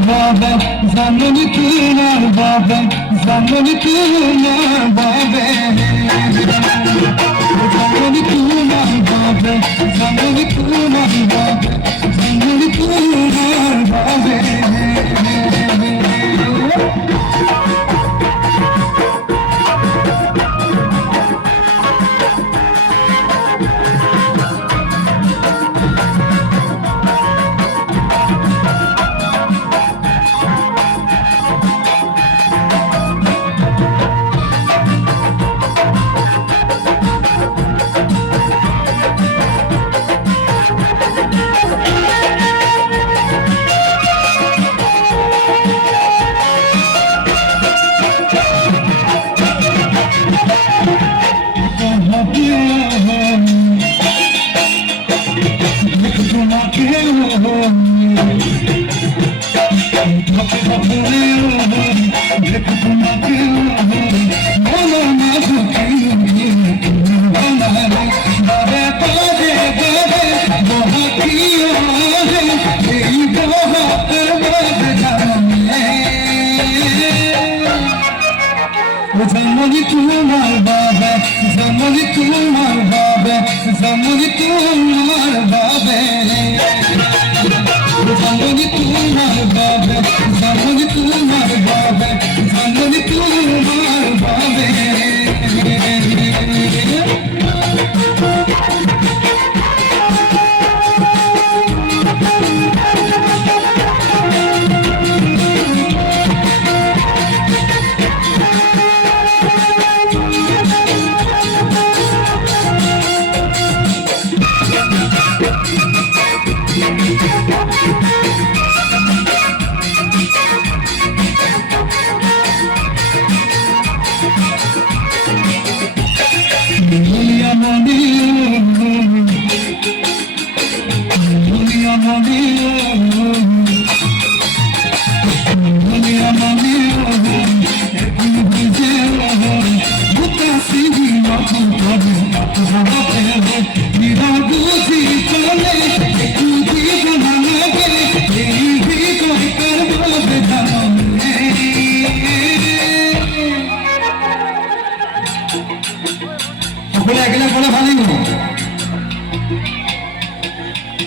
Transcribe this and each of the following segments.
বাবা জাননি তোমার বাবা জাননি তোমার বাবা জাননি তোমার বাবা জাননি তোমার বাবা জাননি তোমার বাবা জাননি তোমার বাবা জাননি তোমার বাবা জাননি তোমার বাবা জাননি তোমার বাবা জাননি তোমার বাবা জাননি তোমার বাবা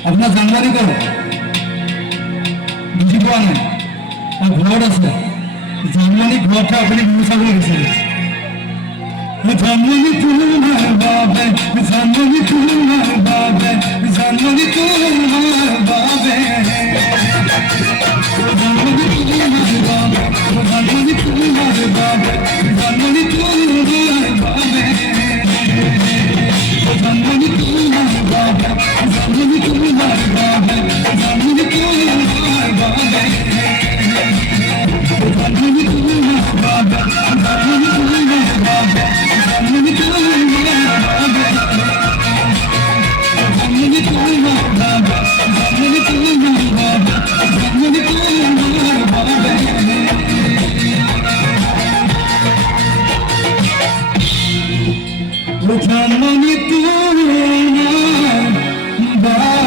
আপনার জানবারি করে বুঝি পাওয়া নাই আর ঘর আছে জানমানি ঘরটা আপনি মুসা করে গেছে জানমানি তোমার বাবা জানমানি তোমার বাবা জানমানি তোমার বাবা জানমানি তোমার বাবা জানমানি তোমার বাবা জানমানি তোমার বাবা জানমানি তোমার বাবা জানমানি তোমার বাবা জানমানি তোমার বাবা জানমানি তোমার বাবা জানমানি তোমার বাবা জানমানি তোমার বাবা জানমানি তোমার বাবা জানমানি তোমার বাবা জানমানি তোমার বাবা জানমানি তোমার বাবা